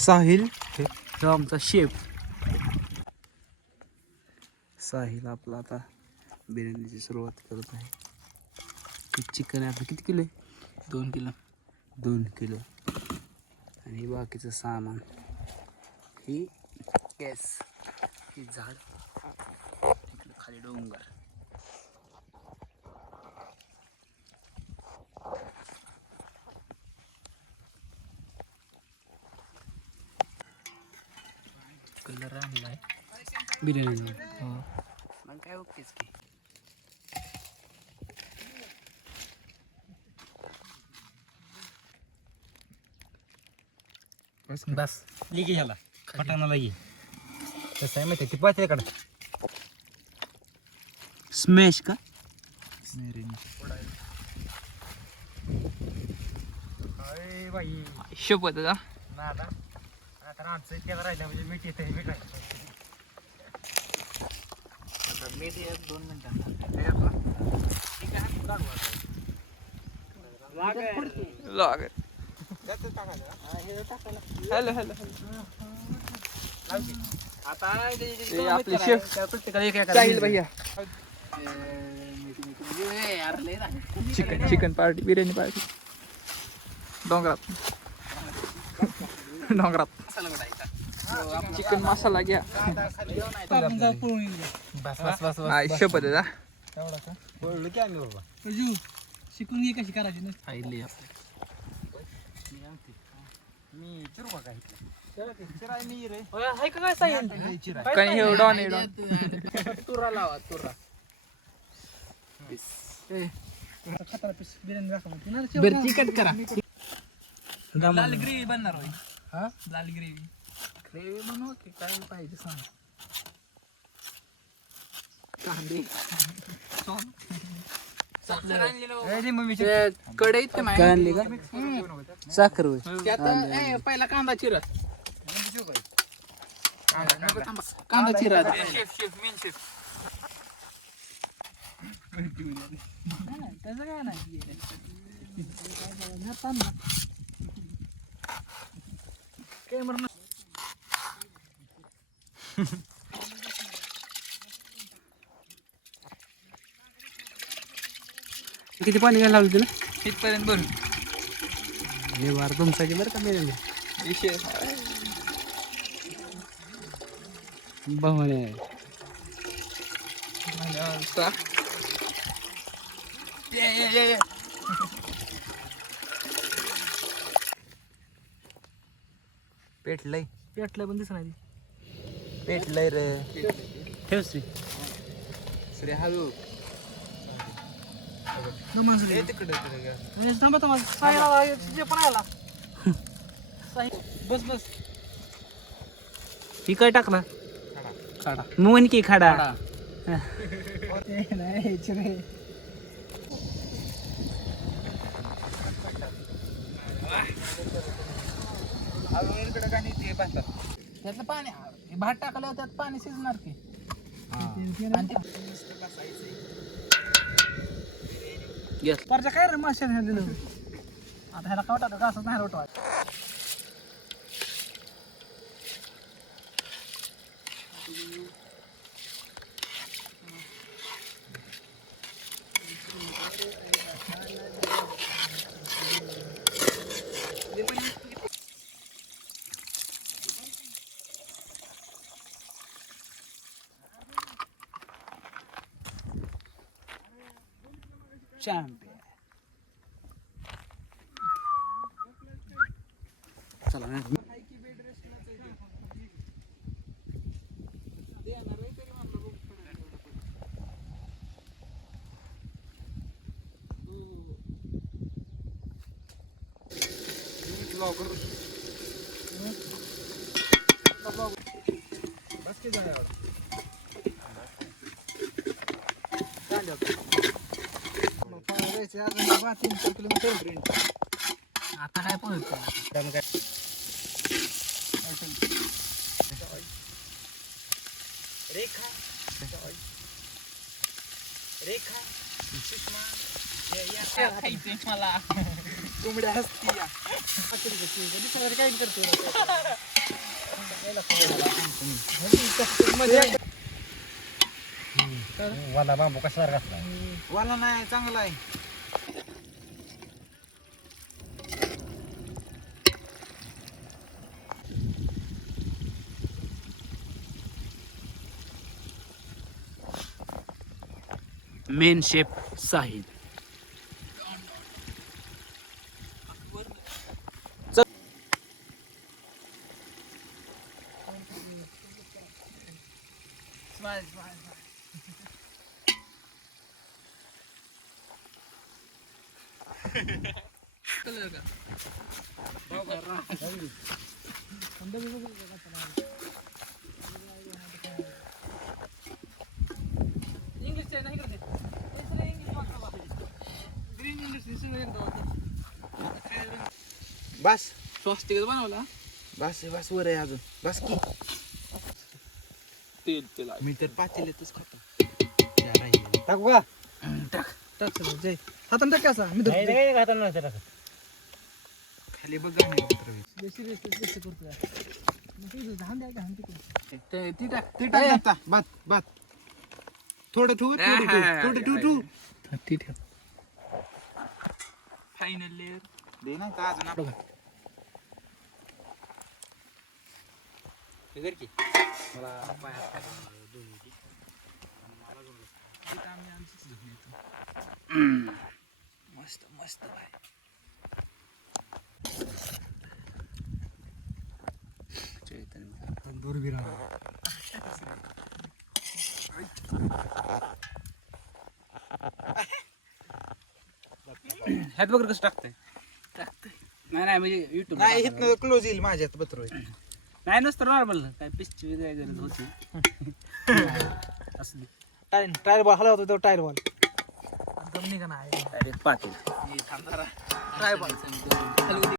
साहिल हे आमचा शेफ. साहिल आपला आता बिर्याणीची सुरुवात करत आहे. चिकन आहे आपलं किती किलो आहे? 2 किलो. 2 किलो. आणि बाकीचं सामान ही गॅस, ही झाड, इकडं खाली डोंगर. कलर आणलाय बिर्याणी. हो. मग काय ओकेच की. बस लिगी ह्याला पटाणाला ये. कसं आहे माहिती आहे ती पाहिजे काढ. स्मॅश का? अरे बाई शपथ का नादा आता रातचं त्याला राहिलं म्हणजे मीठ येते मीठ आहे. आता मीठ 2 मिनिटांनी हॅलो हॅलो आता आपले शेफ साहिल भैया. चिकन पार्टी, बिर्याणी पार्टी डोंगरात. चिकन मसाला घ्या. बस बस बस शपथ आहे बोललो की आम्ही बाबा. शिकून घे कशी करायची ना. खायली मी चिरू का काय चिराय मी रे आहे का काय साहिल? चिराय काय हे डॉन आहे डॉन. तुरा लावा तुरा. बरं चिकट करा. लाल ग्रेव्ही बनणार होय. हा लाल ग्रेव्ही. ग्रेव्ही बनव की काय पाहिजे सांग. कांदे कढईत काय आणली का? साखर होय. त्यात पहिला कांदा चिरा. कांदा चिरा. त्याचं काय नाही. किती पाणी घ्यायला लावलं तुला? इथपर्यंत बोल. हे वार तुमच्याची बरं का बिर्याणी. विषय बहने पेटलंय पेटलं पण दिसणार. पेटलंय रे. ठेव श्री हळू. तिकडे थांबा थांबा जे पण आला. बस बस. ही काय टाकला? खाडा. मोहन की खाडा. त्यातलं पाणी भात टाकल्यावर त्यात पाणी शिजणार की. परच्या काय रे माशाने दिलं. आता ह्याला कवटा का असं नाही रोटवा. चॅम्पियन. चला ना. आता काय पळतो. रेखा रेखा सुषमा खायचंय मला. कोंबड्या हसती या काय करतो वाला बांबू कसा घातला वाला नाही चांगला आहे मेन शेप साहिल. बस स्वस्तिक बनवला. बस बस वर आहे अजून बस की तेल तेल मी तर पातेल्यातच खातो टाकू का टाक सगळं जय हातानं टाक असा मी नाही नाही घाताना नाही टाकत खाली बघ गाणे ती टाक ते टाक आता बात बात थोडं ठेवू थोडं ठेवू ती ठेव. फायनल लेअर दे ना का अजून आपण हे कर की मला पायात दोन्ही मस्त मस्त आहे. तंदूर बी राहा ह्यात बघ कसं टाकतंय. नाही नाही म्हणजे युट्यूब नाही इथनं क्लोज येईल माझ्यात बत्र नाही नसतं नॉर्मल काय पिस्ची काय गरज होती. असं टायर बॉल हलवतो तो टायर बॉल गमनी का नाही डायरेक्ट पाटील टायर बॉल